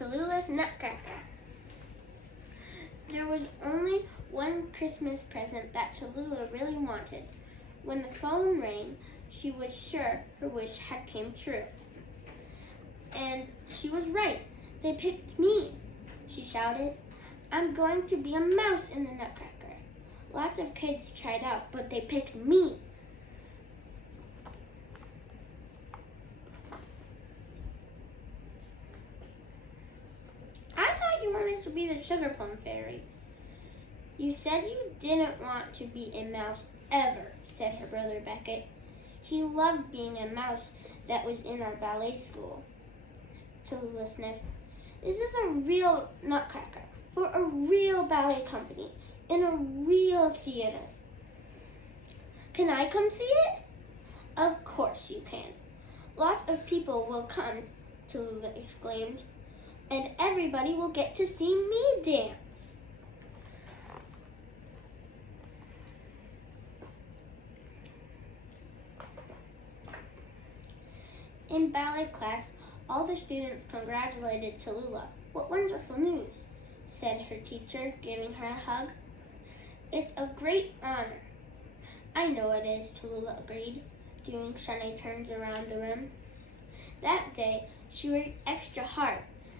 Tallulah's Nutcracker. There was only one Christmas present that Tallulah really wanted. When the phone rang, she was sure her wish had come true. And she was right. They picked me, she shouted. I'm going to be a mouse in the Nutcracker. Lots of kids tried out, but they picked me. I thought you wanted to be the sugar plum fairy. You said you didn't want to be a mouse ever, said her brother Beckett. He loved being a mouse that was in our ballet school. Tallulah sniffed. This is a real Nutcracker for a real ballet company in a real theater. Can I come see it? Of course you can. Lots of people will come, Tallulah exclaimed, and everybody will get to see me dance. In ballet class, all the students congratulated Tallulah. What wonderful news, said her teacher, giving her a hug. It's a great honor. I know it is, Tallulah agreed, doing sunny turns around the room. That day, she worked extra hard.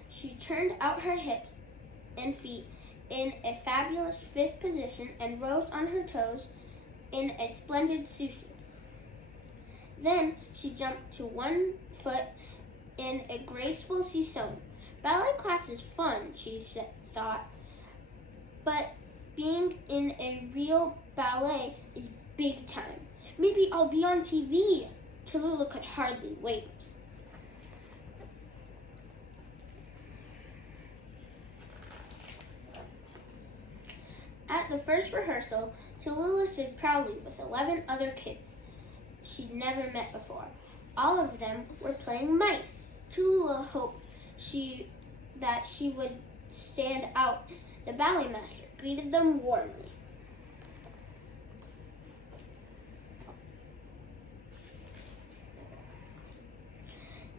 She turned out her hips and feet in a fabulous fifth position and rose on her toes in a splendid susu. Then she jumped to one foot in a graceful seesaw. Ballet class is fun, she thought, but being in a real ballet is big time. Maybe I'll be on TV. Tallulah could hardly wait. At the first rehearsal, Tallulah stood proudly with 11 other kids she'd never met before. All of them were playing mice. Tallulah hoped that she would stand out. The ballet master greeted them warmly.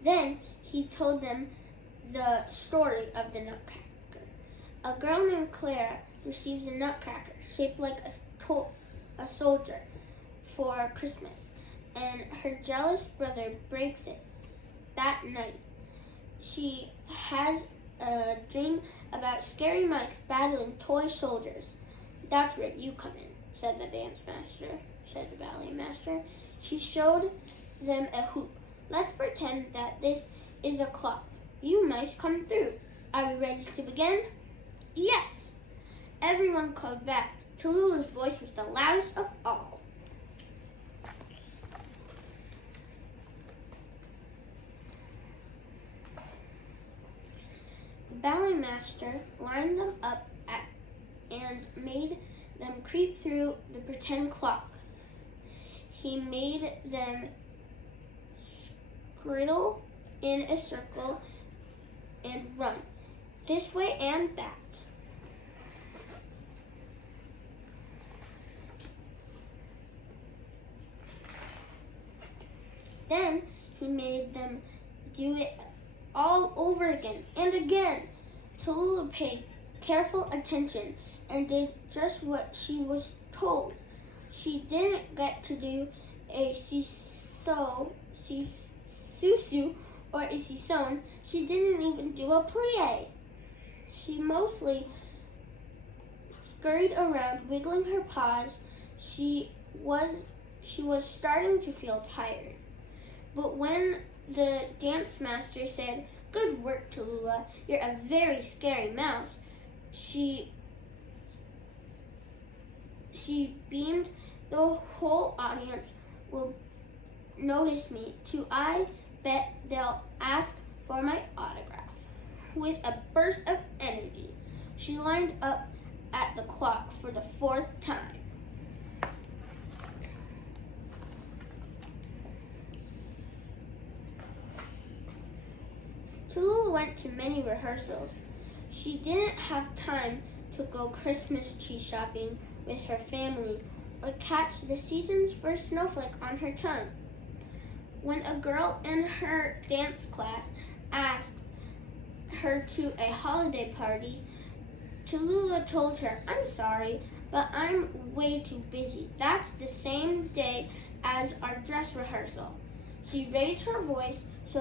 Then he told them the story of the Nutcracker. A girl named Clara receives a Nutcracker shaped like a soldier for Christmas, and her jealous brother breaks it that night. She has a dream about scary mice battling toy soldiers. That's where you come in, said the ballet master. She showed them a hoop. Let's pretend that this is a clock. You mice come through. Are you ready to begin? Yes. Everyone called back. Tallulah's voice was the loudest of all. The ballet master lined them up and made them creep through the pretend clock. He made them scriddle in a circle and run this way and that. Then he made them do it all over again and again. Tallulah paid careful attention and did just what she was told. She didn't get to do a susu or a seesaw. She didn't even do a plie. She mostly scurried around, wiggling her paws. She was starting to feel tired. But when the dance master said, "Good work, Tallulah. You're a very scary mouse," she beamed. The whole audience will notice me too. I bet they'll ask for my autograph. With a burst of energy, she lined up at the clock for the 4th time. Tallulah went to many rehearsals. She didn't have time to go Christmas tree shopping with her family or catch the season's first snowflake on her tongue. When a girl in her dance class asked her to a holiday party, Tallulah told her, "I'm sorry, but I'm way too busy. That's the same day as our dress rehearsal." She raised her voice so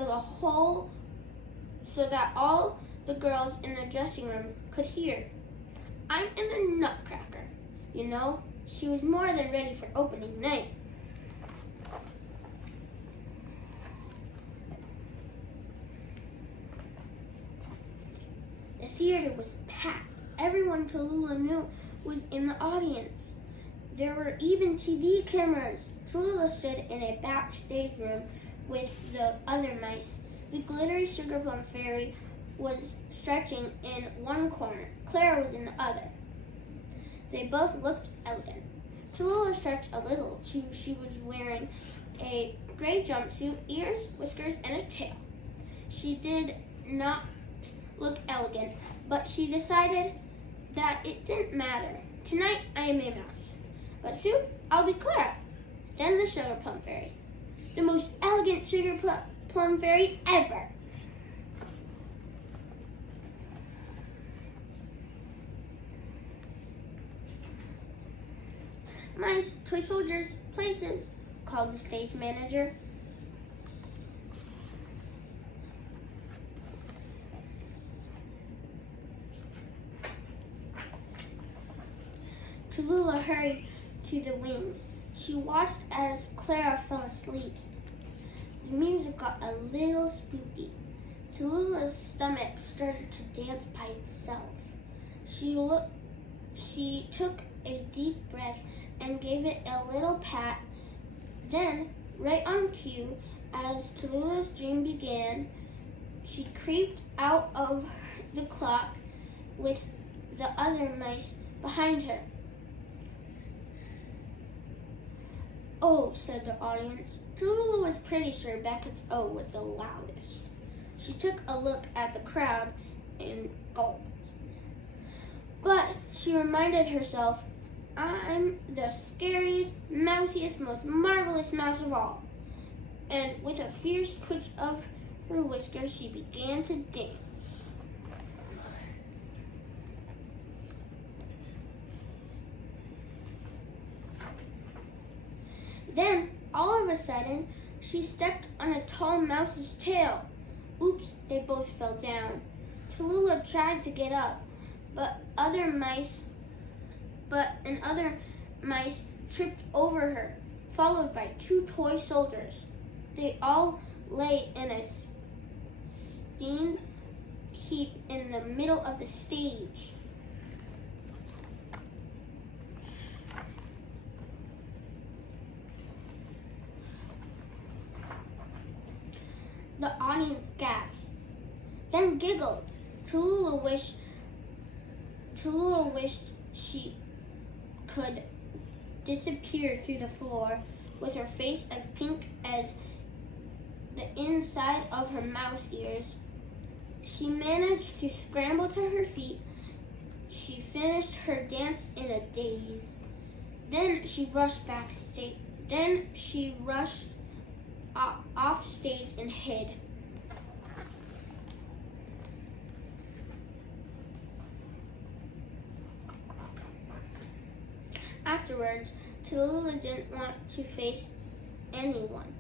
that all the girls in the dressing room could hear. "I'm in the Nutcracker, you know." She was more than ready for opening night. The theater was packed. Everyone Tallulah knew was in the audience. There were even TV cameras. Tallulah stood in a backstage room with the other mice. The glittery sugar plum fairy was stretching in one corner. Clara was in the other. They both looked elegant. Tallulah stretched a little too. She was wearing a gray jumpsuit, ears, whiskers, and a tail. She did not look elegant, but she decided that it didn't matter. "Tonight I am a mouse, but soon I'll be Clara." Then the sugar plum fairy, the most elegant sugar plum fairy ever. "Mice, toy soldiers, places," called the stage manager. Tallulah hurried to the wings. She watched as Clara fell asleep. The music got a little spooky. Tallulah's stomach started to dance by itself. She took a deep breath and gave it a little pat. Then, right on cue, as Tallulah's dream began, she creeped out of the clock with the other mice behind her. "Oh," said the audience. Tallulah was pretty sure Beckett's "oh" was the loudest. She took a look at the crowd and gulped. But she reminded herself, "I'm the scariest, mousiest, most marvelous mouse of all." And with a fierce twitch of her whiskers, she began to dance. Then, all of a sudden, she stepped on a tall mouse's tail. Oops, they both fell down. Tallulah tried to get up, but other mice tripped over her, followed by 2 toy soldiers. They all lay in a steamed heap in the middle of the stage. The audience gasped, then giggled. Tallulah wished she could disappear through the floor with her face as pink as the inside of her mouse ears. She managed to scramble to her feet. She finished her dance in a daze. Then she rushed backstage. Then she rushed off stage and hid. Afterwards, Tallulah didn't want to face anyone.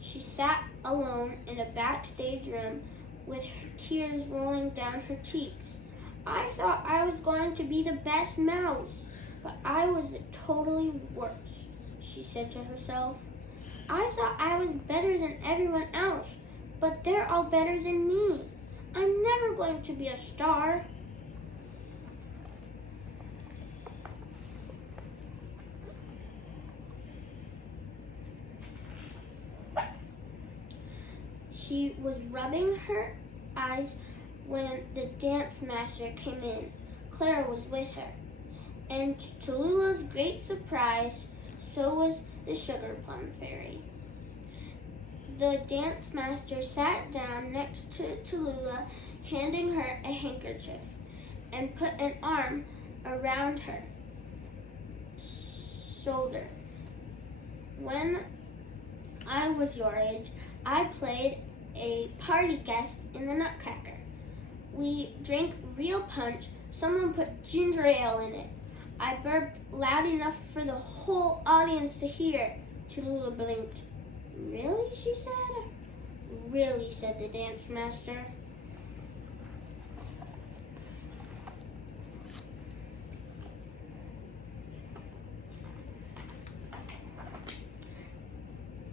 She sat alone in a backstage room with her tears rolling down her cheeks. "I thought I was going to be the best mouse, but I was the totally worst," she said to herself. "I thought I was better than everyone else, but they're all better than me. I'm never going to be a star." She was rubbing her eyes when the dance master came in. Clara was with her. And to Tallulah's great surprise, so was the sugar plum fairy. The dance master sat down next to Tallulah, handing her a handkerchief, and put an arm around her shoulder. "When I was your age, I played a party guest in the Nutcracker. We drank real punch. Someone put ginger ale in it. I burped loud enough for the whole audience to hear. Tallulah blinked. Really, she said. Really, said the dance master.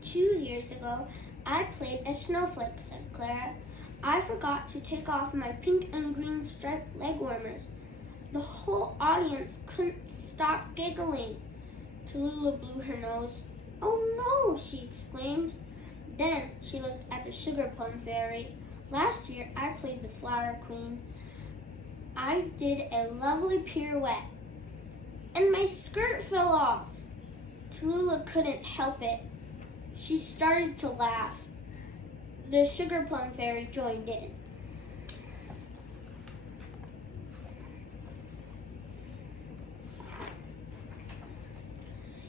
"2 years ago, I played a snowflake," said Clara. "I forgot to take off my pink and green striped leg warmers. The whole audience couldn't stop giggling." Tallulah blew her nose. "Oh no," she exclaimed. Then she looked at the sugar plum fairy. "Last year I played the flower queen. I did a lovely pirouette, and my skirt fell off." Tallulah couldn't help it. She started to laugh. The sugar plum fairy joined in.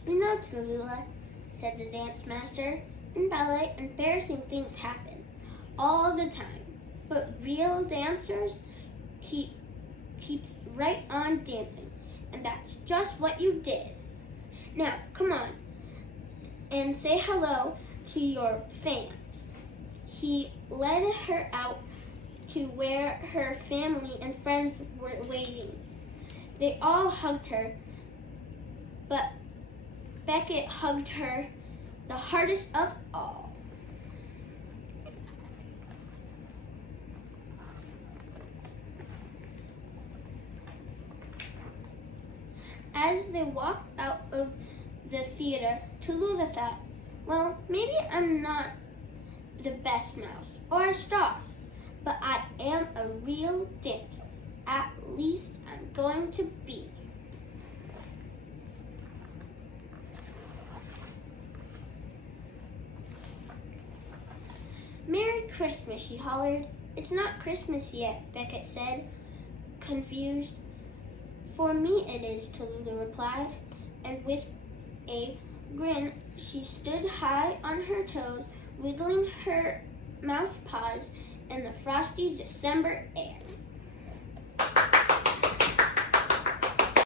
"You know, Tallulah," said the dance master, "in ballet, embarrassing things happen all the time. But real dancers keeps right on dancing, and that's just what you did. Now, come on and say hello to your fans." He led her out to where her family and friends were waiting. They all hugged her, but Beckett hugged her the hardest of all. As they walked out of the theater, Tallulah thought, "Well, maybe I'm not the best mouse or a star, but I am a real dancer. At least I'm going to be." "Merry Christmas," she hollered. "It's not Christmas yet," Beckett said, confused. "For me it is," Tallulah replied, and with a grin, she stood high on her toes, wiggling her mouse paws in the frosty December air.